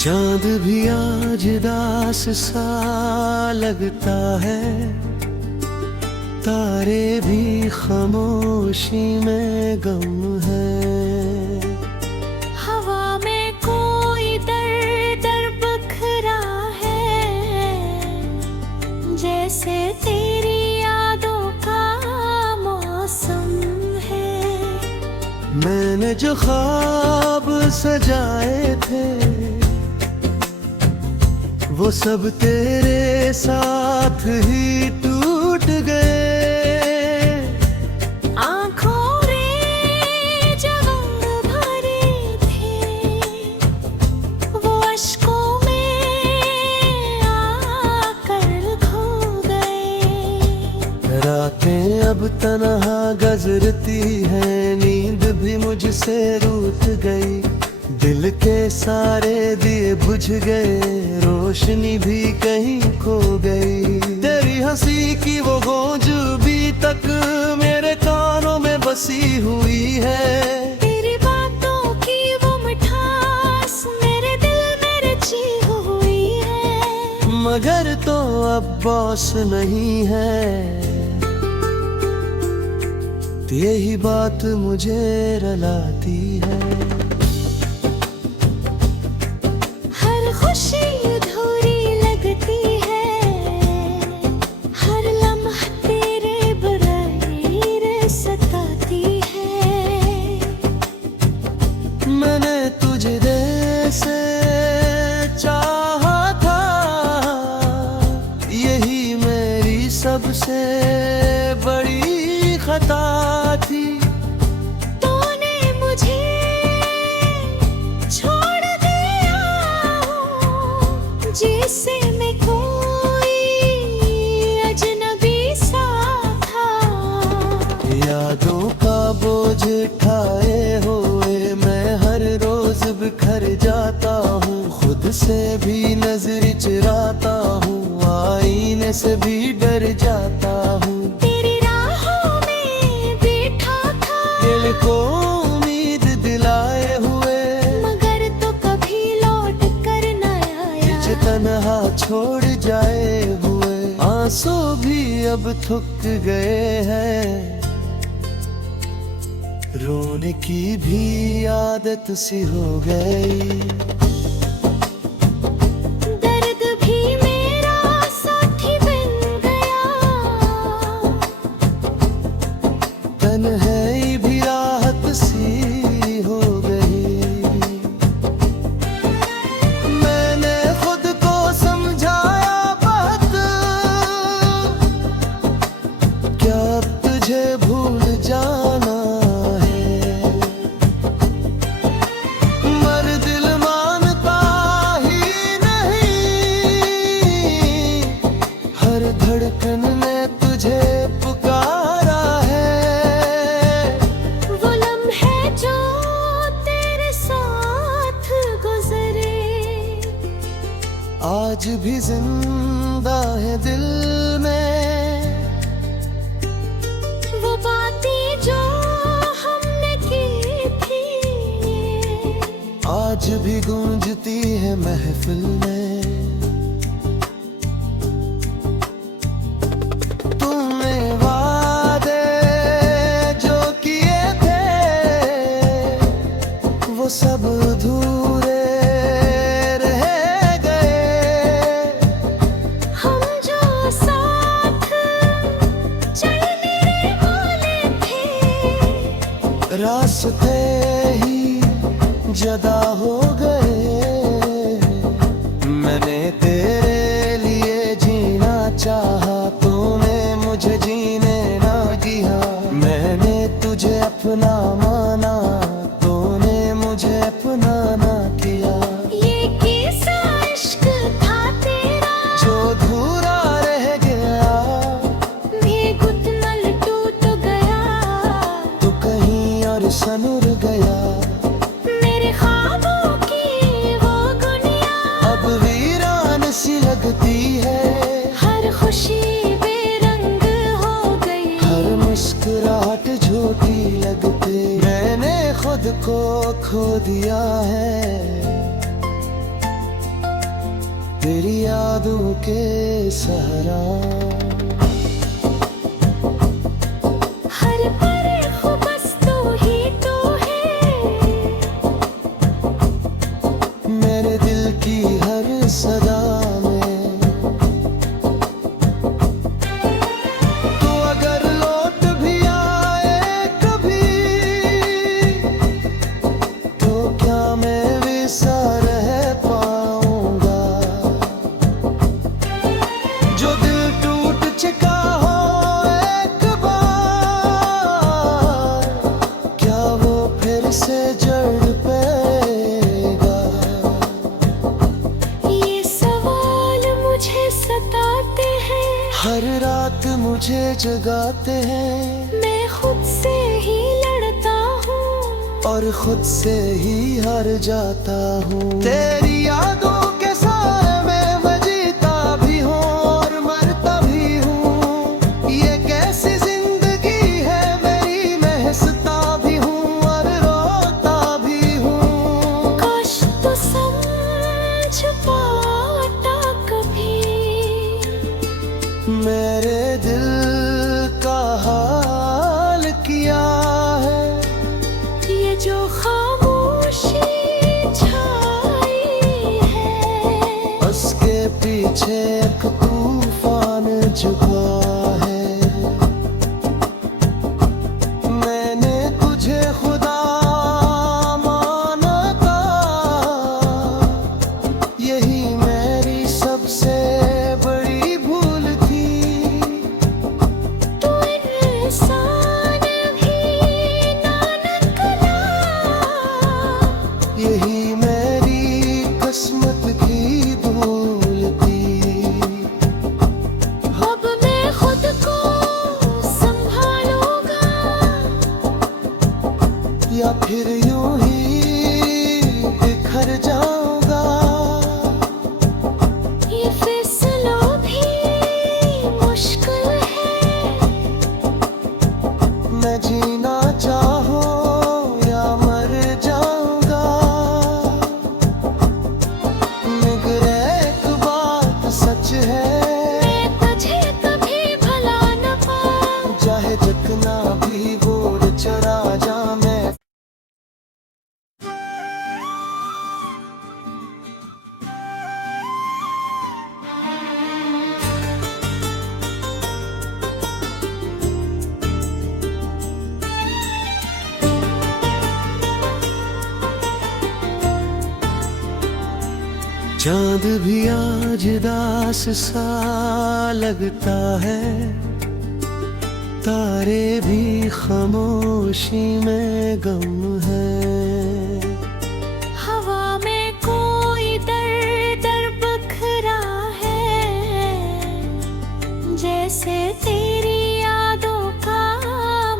चांद भी आज दास सा लगता है, तारे भी खामोशी में गम है। हवा में कोई दर्द बखरा है, जैसे तेरी यादों का मौसम है। मैंने जो ख्वाब सजाए थे वो सब तेरे साथ ही टूट गए। आँखों में जब भरे थे वो अश्कों में आकर खो गए। रातें अब तन्हा गुजरती हैं, नींद भी मुझसे रूठ गई। दिल के सारे दिए बुझ गए, रोशनी भी कहीं खो गई। तेरी हंसी की वो गूंज भी तक मेरे कानों में बसी हुई है। तेरी बातों की वो मिठास मेरे दिल में रची हुई है। मगर तो अब बॉस नहीं है, यही बात मुझे रुलाती है। खुशी अधूरी लगती है, हर लम्हा तेरे बगैर सताती है। मैंने तुझे दिल से चाहा था, यही मेरी सबसे बड़ी खता थी। तूने मुझे जैसे मैं कोई अजनबी सा था। यादों का बोझ ठाए हुए मैं हर रोज बिखर जाता हूँ। खुद से भी नजर चुराता हूँ, आईने से भी डर जाता हूँ। तेरी राहों में बैठा था दिल को उम्मीद दिलाए हुए, मगर तो कभी लौट कर न आया। तन्हा छोड़ जाए हुए, आंसू भी अब थक गए हैं। रोने की भी आदत सी हो गई। दर्द भी मेरा साथी बन गया, तन्हाई भी राहत सी हो गई। मैंने खुद को समझाया बात, क्या अब तुझे भूल जाना है। मर दिल मानता ही नहीं, हर धड़कन ने तुझे पुकारा है। वो लम्हे जो तेरे साथ गुजरे आज भी जिंदा है दिल में, वो बातें जो हमने की थी आज भी गूंजती है महफिल में। तुमने वादे जो किए थे वो सब अधूरे रह गए। हम जो साथ चलने वाले थे रास्ते ही जदा हो गए। मैंने तेरे लिए जीना चाहा, तूने मुझे जीने ना दिया। मैंने तुझे अपना माना, तूने मुझे अपना ना किया। ये कैसा इश्क था तेरा जो अधूरा रह गया, मैं घुटनल टूट गया। तू कहीं और सनुर गया। मेरे ख्वाबों की वो दुनिया अब वीरान सी लगती है, हर खुशी बेरंग हो गई। हर मुस्कुराहट झूठी लगती। मैंने खुद को खो दिया है। तेरी यादों के सहारा। हर पल हो बस तू ही तो है, मेरे दिल की हर सदा में। तू अगर लौट भी आए कभी, तो क्या मैं वैसा रह पाऊंगा? जो दिल टूट चुका हो एक बार, क्या वो फिर से जड़ पेगा? ये सवाल मुझे सताते हैं, हर रात मुझे जगाते हैं, मैं खुद से ही लड़ता हूँ और खुद से ही हार जाता हूँ। तेरी यादों के साए में मैं जीता भी हूँ और मरता भी हूँ। ये कैसी जिंदगी है मेरी, मैं हंसता भी हूँ और रोता भी हूँ। काश तू समझ पाता कभी मेरे दिल का हाल किया है। ये जो खामोशी छाई है, उसके पीछे एक तूफान झुका है। मैंने तुझे खुदा माना था, यही मेरी सबसे बड़ी भूल थी। तू इंसान भी ना निकला, यही मेरी किस्मत की धूल थी। अब मैं खुद को संभालूंगा या फिर यूं ही बिखर जाऊंगा। ये फैसला भी मुश्किल है, मैं जीना चाहूं या मर जाऊंगा। मगर एक बात सच है, मैं तुझे कभी भुला न पाऊं। चाहे जितना भी बोल चरा जा मैं। चांद भी आज दास सा लगता है, तारे भी खामोशी में गम है। हवा में कोई दर्द बखरा है, जैसे तेरी यादों का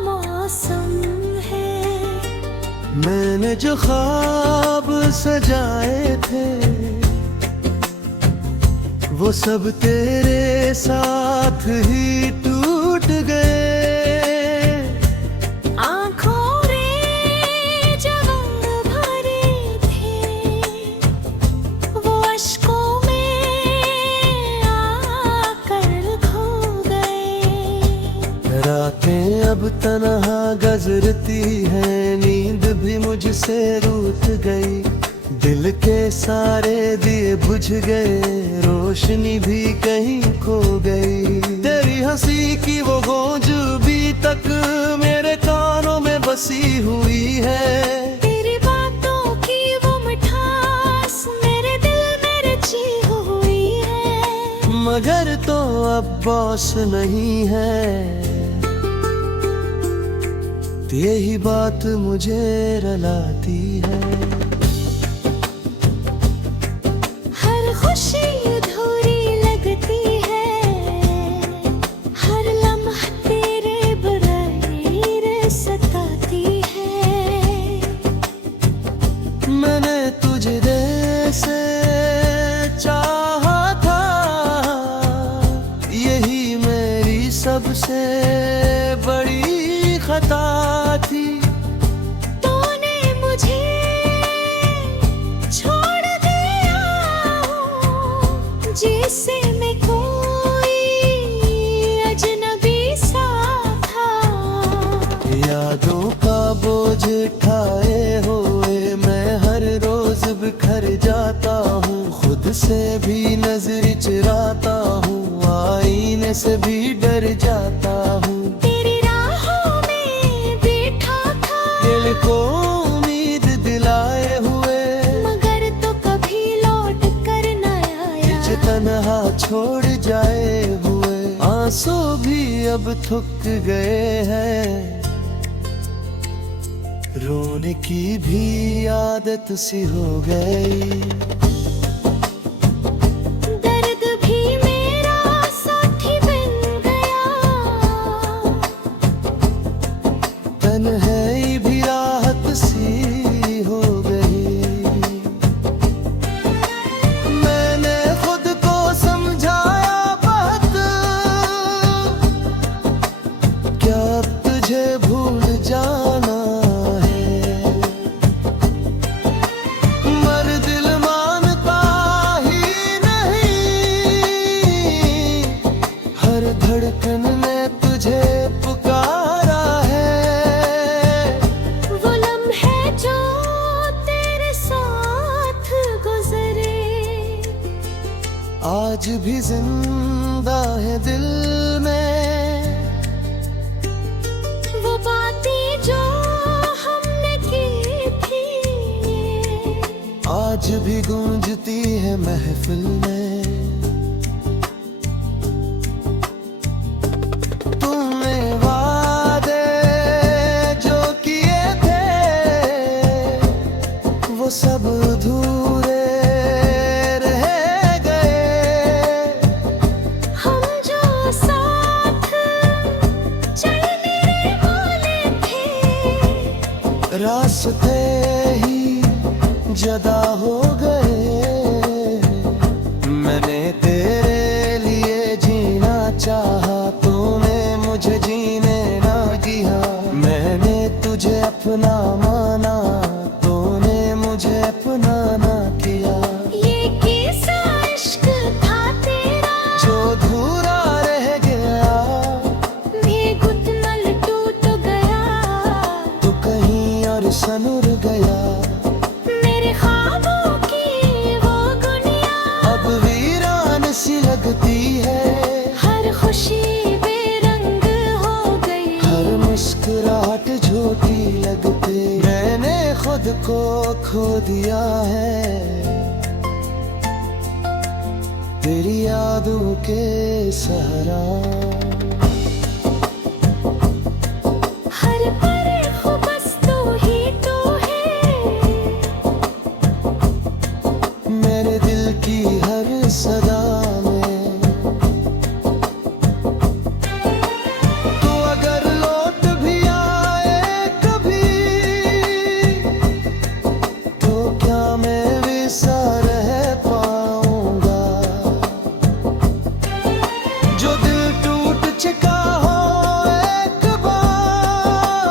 मौसम है। मैंने जो ख्वाब सजाए थे, वो सब तेरे साथ ही टूट गए। आँखों रे जब भरे थे, वो अश्कों में आकर खो गए। रातें अब तन्हा गुजरती हैं, नींद भी मुझसे रूठ गई। दिल के सारे दिए बुझ गए, रोशनी भी कहीं खो गई। तेरी हंसी की वो गूंज भी तक मेरे कानों में बसी हुई है। तेरी बातों की वो मिठास मेरे दिल में रची हुई है। मगर तो अब बॉस नहीं है, यही बात मुझे रुलाती है। हर खुशी अधूरी लगती है, हर लम्हा तेरे बगैर सताती है। मैंने तुझे दिल से चाहा था, यही मेरी सबसे बड़ी खता थी। तूने मुझे छोड़ दिया, मुझे ठाए हुए मैं हर रोज बिखर जाता हूँ, खुद से भी नजर चुराता हूँ, आईने से भी डर जाता हूँ। तेरी राहों में बैठा था दिल को उम्मीद दिलाए हुए, मगर तो कभी लौट कर न आया। तन्हा छोड़ जाए हुए, आंसू भी अब थक गए हैं, रोने की भी आदत सी हो गई। दर्द भी मेरा साथी बन गया, तन्हाई भी राहत सी हो गई। मैंने खुद को समझाया बात, क्या अब तुझे भूल जाना है, मर दिल मानता ही नहीं, हर धड़कन ने तुझे पुकारा है। वो लम्हे जो तेरे साथ गुजरे, आज भी जिंदा है दिल में, वो बातें जो हमने की थी, आज भी गूंजती है महफिल में। तुमने वादे जो किए थे, वो सब अधूरे रह गए। हम जो साथ चलने वाले थे, रास्ते ही जदा हो गए। मैंने तेरे लिए जीना चाहा, तूने मुझे जीने ना दिया। मैंने तुझे अपना माना, तूने मुझे अपना ना किया। ये कैसा इश्क था तेरा, जो अधूरा रह गया, मैं घुटनल टूट गया। तू कहीं और सनुर गया। मेरे ख्वाबों की वो दुनिया अब वीरान सी लगती है, हर खुशी बेरंग हो गई। हर मुस्कुराहट झूठी लगती। मैंने खुद को खो दिया है, तेरी यादों के सहारा। हर पल बस तू ही तो है, मेरे दिल की हर सदा में। तू अगर लौट भी आए कभी, तो क्या मैं वैसा रह पाऊंगा, जो दिल टूट चुका हो एक बार,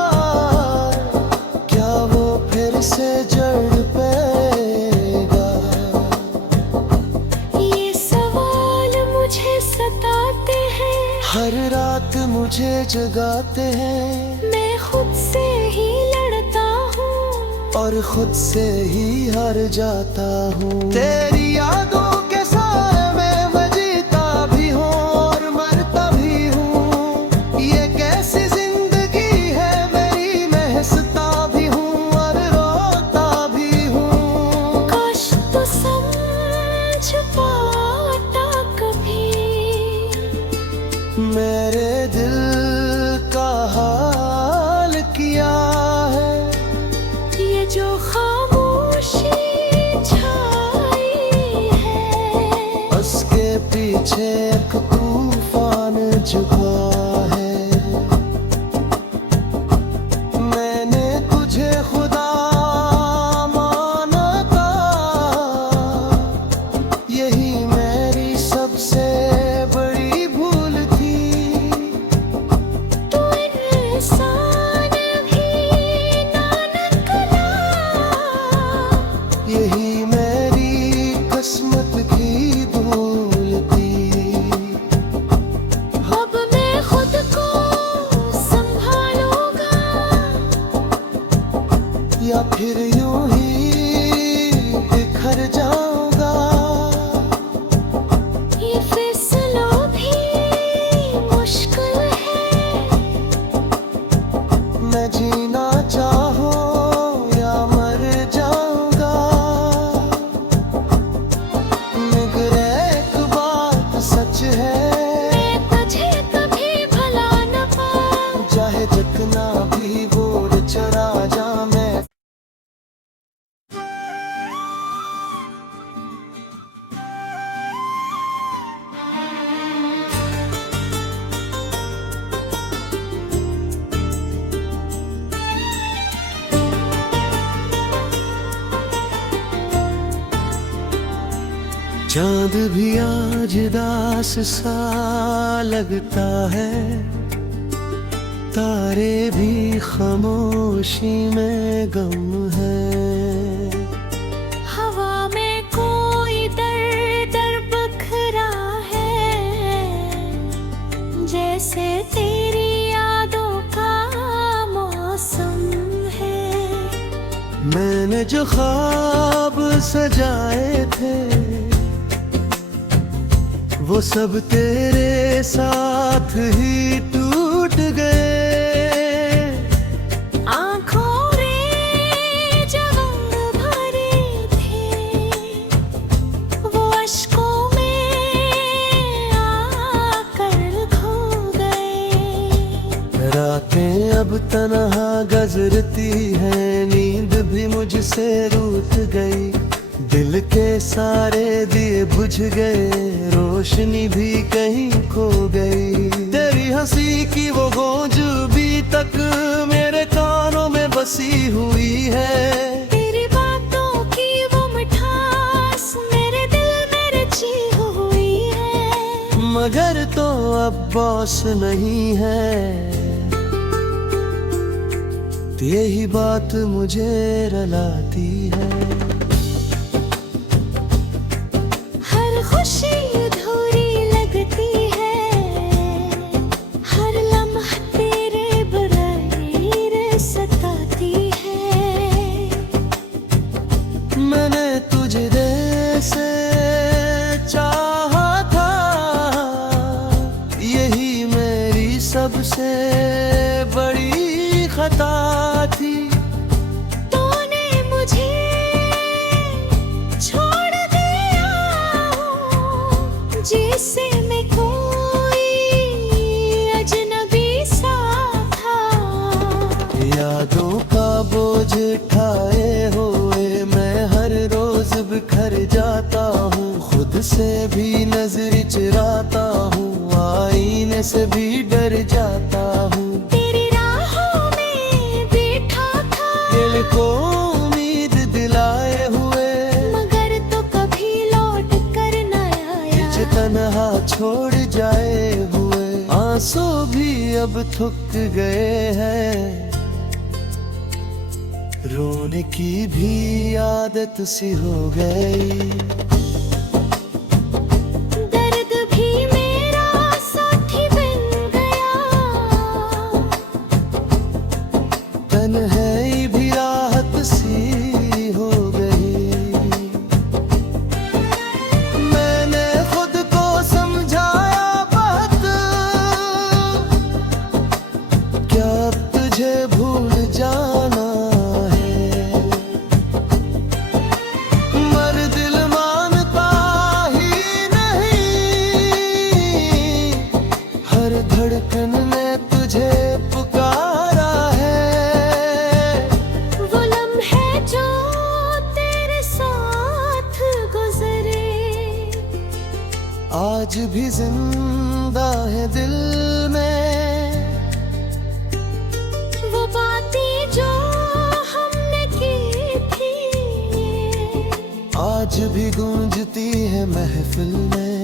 क्या वो फिर से जड़ पेगा। ये सवाल मुझे सताते हैं, हर रात मुझे जगाते हैं, मैं खुद से ही लड़ता हूँ और खुद से ही हार जाता हूँ। तेरी यादों के साए में मैं जीता भी हूँ और मरता भी हूँ। ये कैसी जिंदगी है मेरी, मैं हंसता भी हूँ और रोता भी हूँ। काश तू समझ पाता कभी, मेरे दिल का हाल किया है, ये जो खामोशी छाई है। या फिर यूं ही बिखर जाऊंगा। ये फैसला भी मुश्किल है, मैं जीना चाहूं या मर जाऊंगा। मगर एक बात सच है, मैं तुझे कभी भुला न पाऊं। चाहे जितना भी बोल चरा जा मैं। चांद भी आज दास सा लगता है, तारे भी खामोशी में गम है। हवा में कोई दर्द बखरा है, जैसे तेरी यादों का मौसम है। मैंने जो ख्वाब सजाए थे वो सब तेरे साथ ही टूट गए। आँखों रे जब भरे थे, वो अश्कों में आकर खो गए। रातें अब तन्हा गुजरती हैं, नींद भी मुझसे रूठ गई। दिल के सारे दिए बुझ गए, रोशनी भी कहीं खो गई। तेरी हंसी की वो गूंज भी तक मेरे कानों में बसी हुई है। तेरी बातों की वो मिठास मेरे दिल में रची हुई है। मगर तो अब बॉस नहीं है, यही बात मुझे रुलाती है। खुशी अधूरी लगती है, हर लम्हा तेरे बगैर सताती है। मैंने तुझे दिल से चाहा था, यही मेरी सबसे बड़ी खता थी। तूने मुझे छोड़ दिया जैसे मैं कोई अजनबी सा था। यादों का बोझ ठाए हुए मैं हर रोज बिखर जाता हूँ। खुद से भी नजर चुराता हूँ, आईने से भी डर जाता हूँ। तेरी राहों में बैठा था दिल को उम्मीद दिलाए हुए, मगर तो कभी लौट कर न आया। तन्हा छोड़ जाए हुए, आंसू भी अब थक गए हैं। रोने की भी आदत सी हो गई। दर्द भी मेरा साथी बन गया, तन्हाई भी राहत सी हो गई। मैंने खुद को समझाया बात, क्या अब तुझे भूल जाना है। मर दिल मानता ही नहीं, हर धड़कन ने तुझे पुकारा है। वो लम्हे जो तेरे साथ गुजरे, आज भी जिंदा है दिल में। वो बातें जो हमने की थी, आज भी गूंजती है महफिल में।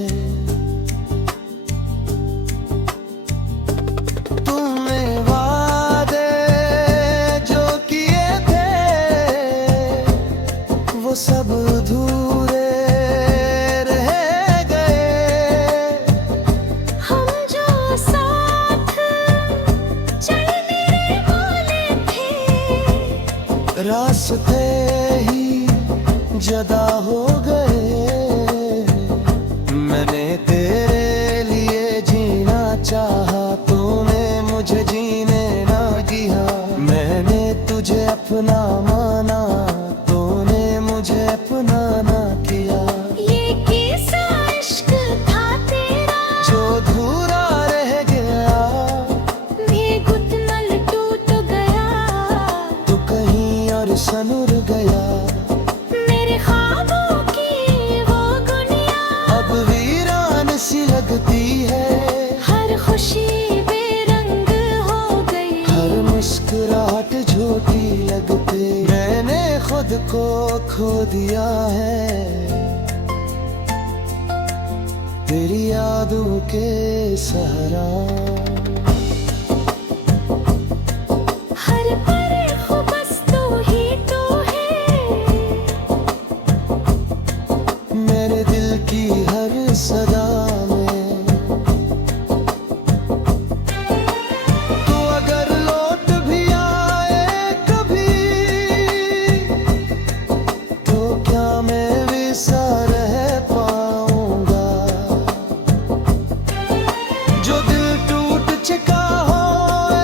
तुमने वादे जो किए थे वो सब अधूरे रह गए। हम जो साथ चलने वाले थे, रास्ते ही जदा हो गए। मैंने तेरे लिए जीना चाहा, तूने मुझे जीने ना दिया। मैंने तुझे अपना माना, तूने मुझे अपना ना किया। ये कैसा इश्क था तेरा जो अधूरा रह गया, ये घुटनल टूट गया। तू कहीं और सनुर गया। मेरे ख्वाबों की वो दुनिया अब वीरान सी लगती है। हर खुशी बेरंग हो गई। हर मुस्कुराहट झूठी लगती। मैंने खुद को खो दिया है तेरी यादों के सहारा। हर पल खो बस तू ही तो है। मेरे दिल की हर सदा में तू अगर लौट भी आए कभी, तो क्या मैं वैसा रह पाऊंगा। जो दिल टूट चुका हो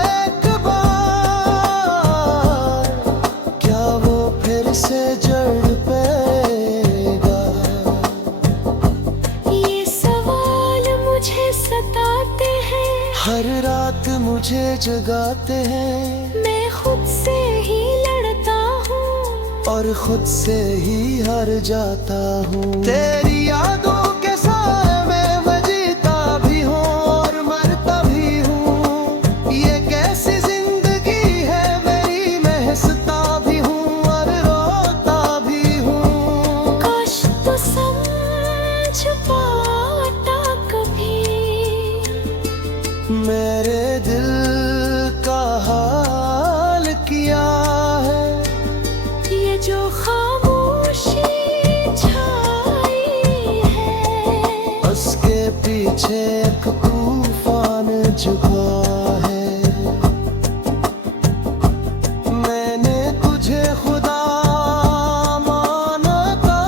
एक बार, क्या वो फिर से जड़ पेगा। ये सवाल मुझे सताते हैं। हर रात मुझे जगाते हैं। मैं खुद से ही लड़ता हूँ और खुद से ही हार जाता हूँ। तेरी यादों के साए में मैं जीता भी हूँ और मरता भी हूँ। ये कैसी जिंदगी है मेरी, मैं हंसता भी हूँ और रोता भी हूँ। काश तू समझ पाता कभी मेरे दिल का हाल किया है। ये जो खामोशी छाई है। उसके पीछे एक तूफान छुपा है। मैंने तुझे खुदा माना था,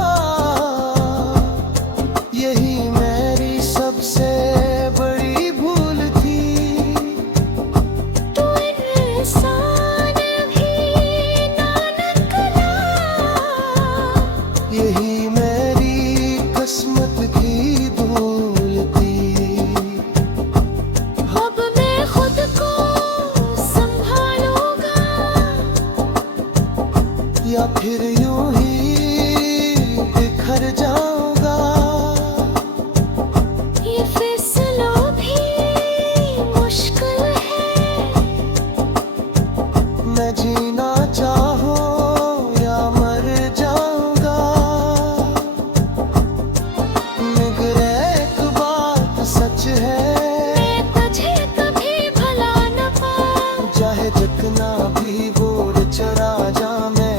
यही मेरी सबसे बड़ी भूल थी। तू इंसान भी ना निकला। यही मेरी किस्मत की धूल थी। अब मैं खुद को संभालूंगा या फिर यूं ही बिखर जाऊंगा। ये फैसला भी मुश्किल है। मैं जीना चाहूं या मर जाऊंगा। मगर एक बात सच है, मैं तुझे कभी भुला न पाऊं। चाहे जितना भी बोल चरा जा मैं।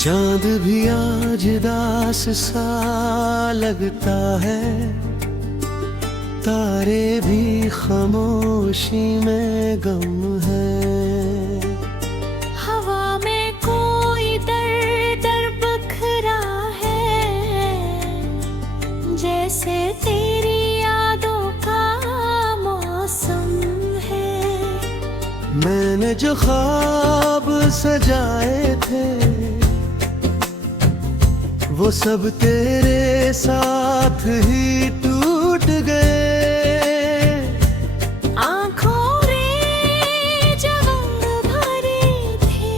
चांद भी आज दास सा लगता है, तारे भी खामोशी में गम है। हवा में कोई दर्द बखरा है, जैसे तेरी यादों का मौसम है। मैंने जो ख्वाब सजाए थे, वो सब तेरे साथ ही टूट गए। आँखों रे जब भरे थे,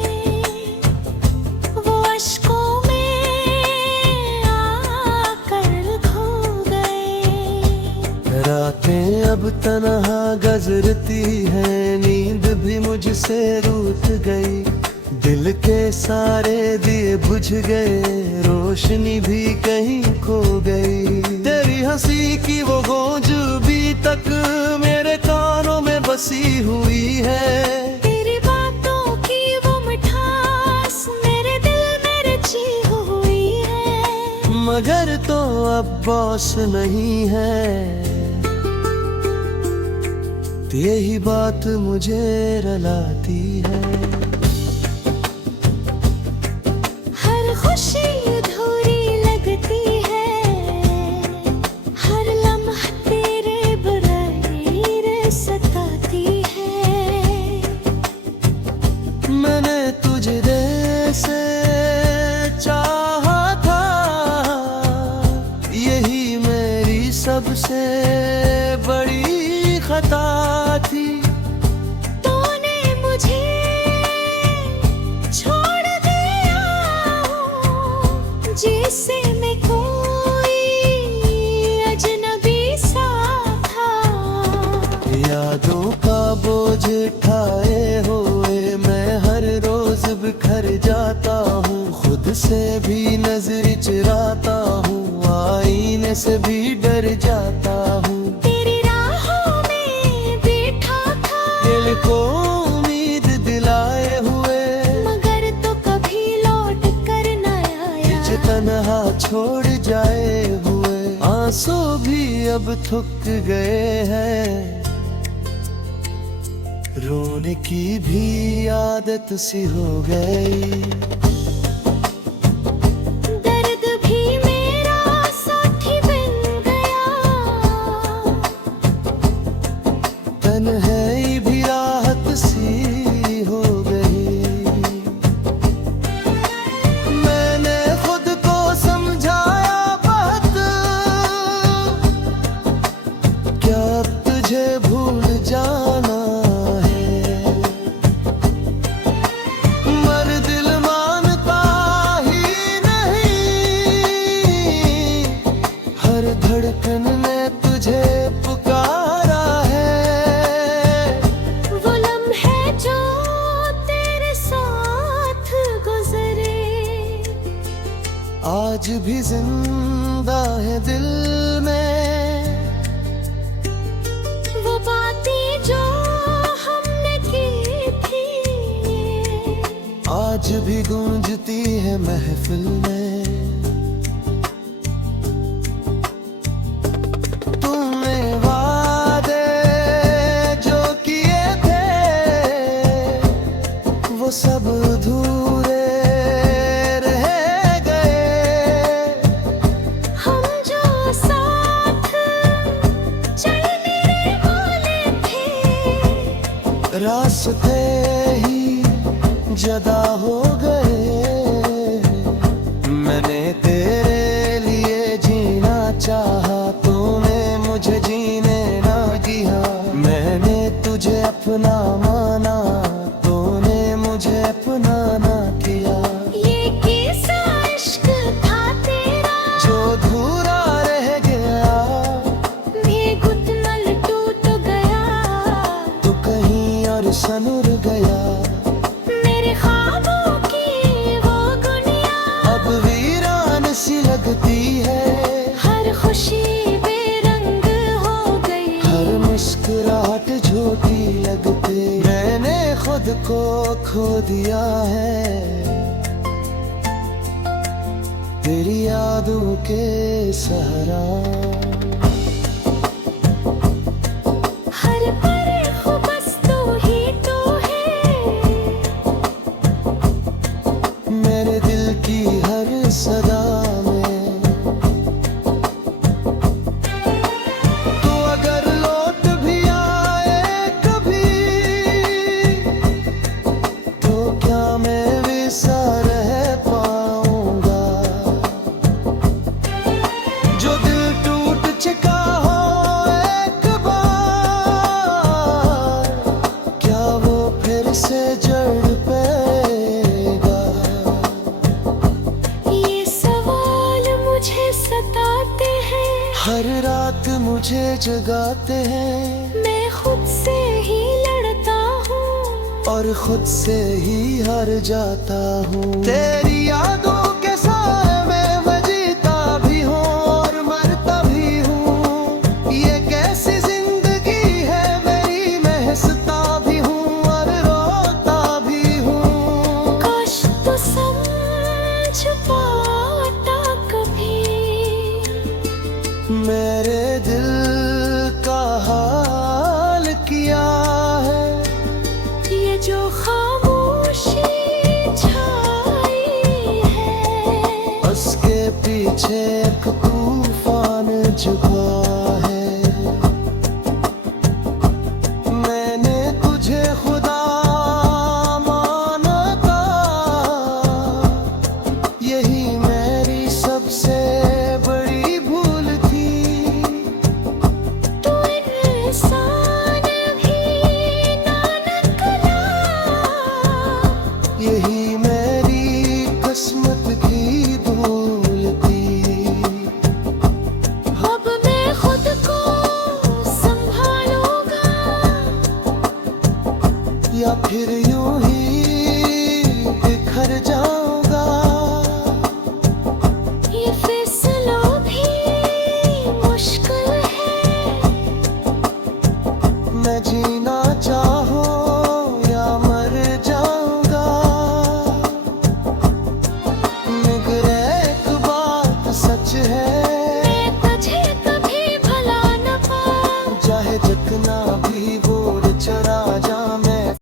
वो अश्कों में आकर खो गए। रातें अब तन्हा गुजरती हैं, नींद भी मुझसे रूठ गई। दिल के सारे दिए बुझ गए, रोशनी भी कहीं खो गई। तेरी हंसी की वो गूंज भी तक मेरे कानों में बसी हुई है। तेरी बातों की वो मिठास मेरे दिल में रची हुई है। मगर तो अब बॉस नहीं है, यही बात मुझे रुलाती है। हर खुशी अधूरी लगती है, हर लम्हा तेरे बगैर सताती है। मैंने तुझे दिल से चाहा था, यही मेरी सबसे बड़ी खता थी। तूने मुझे छोड़ दिया जैसे मैं कोई अजनबी सा था। यादों का बोझ ठाए हुए मैं हर रोज बिखर जाता हूँ। खुद से भी नजर चुराता हूँ, आईने से भी डर जाता हूँ। तेरी राहों में बैठा था दिल को उम्मीद दिलाए हुए, मगर तो कभी लौट कर न आया। तन्हा छोड़ जाए हुए आंसू भी अब थक गए हैं। रोने की भी आदत सी हो गई। दर्द भी मेरा साथी बन गया, तन्हाई भी राहत सी हो गई। मैंने खुद को समझाया बात, क्या अब तुझे भूल जाना है। मर दिल मानता ही नहीं, हर धड़कन ने तुझे पुकारा है। वो लम्हे जो तेरे साथ गुजरे आज भी जिंदा है दिल में, वो बातें जो हमने की थी आज भी गूंजती है महफिल में। तुमने वादे जो किए थे वो सब अधूरे रह गए। हम जो साथ चलने वाले थे रास्ते ही जदा हो गए। मैंने तेरे लिए जीना चाहा, तूने मुझे जीने ना दिया। मैंने तुझे अपना माना, तूने मुझे अपना ना किया। ये कैसा इश्क था तेरा जो अधूरा रह गया, मैं घुटनल टूट गया। तू कहीं और सनुर गया। मेरे ख्वाबों की वो दुनिया अब वीरान सी लगती है, हर खुशी बेरंग हो गई। हर मुस्कुराहट झूठी लगती। मैंने खुद को खो दिया है तेरी यादों के सहारा। हर पल खो बस तू ही तो है, मेरे दिल की हर सदा में। तू अगर लौट भी आए कभी, तो क्या मैं वैसा रह पाऊंगा। जो दिल टूट चुका हो एक बार, क्या वो फिर से जड़ पेगा। ये सवाल मुझे सताते हैं, हर रात मुझे जगाते हैं। मैं खुद से ही लड़ता हूँ और खुद से ही हार जाता हूँ। तेरी यादों के साए में मैं जीता भी हूँ और मरता भी हूँ। ये कैसी जिंदगी है मेरी महसूस या फिर यूं ही बिखर जाऊं।